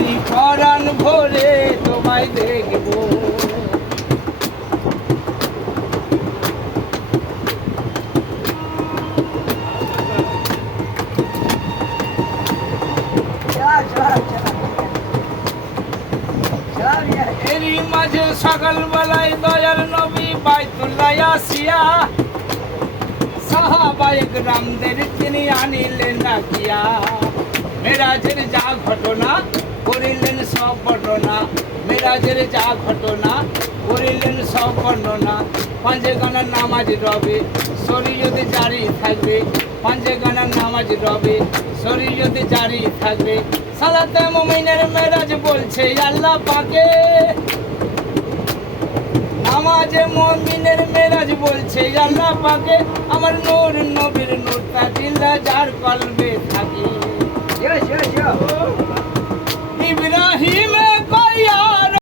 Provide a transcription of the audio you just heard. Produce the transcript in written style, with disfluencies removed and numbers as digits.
আমি পরাণ ভরে তোমায় দেখবো। এরই মাঝে সকালবেলায় দয়ার নবী বাইতুল্লাহ আসিয়া সাহাবায়ে কেরামদের তিনি আনিলেন ডাকিয়া। মেরাজের যা ঘটনা করিলেন সব বর্ণনা, মেরাজের যা ঘটনা করিলেন সব বর্ণনা। পাঁচে গানার নামাজ রবে শরীয়তে জারি থাকবে, পাঁচে গানার নামাজ রবে শরীয়তে জারি থাকবে। সালাতে মুমিনের মেরাজ বলছে আল্লাহ পাকে, নামাজে মুমিনের মেরাজ বলছে আল্লাহ পাকে। আমার নূর নবীর নূর তাজিল্লা যার কলবে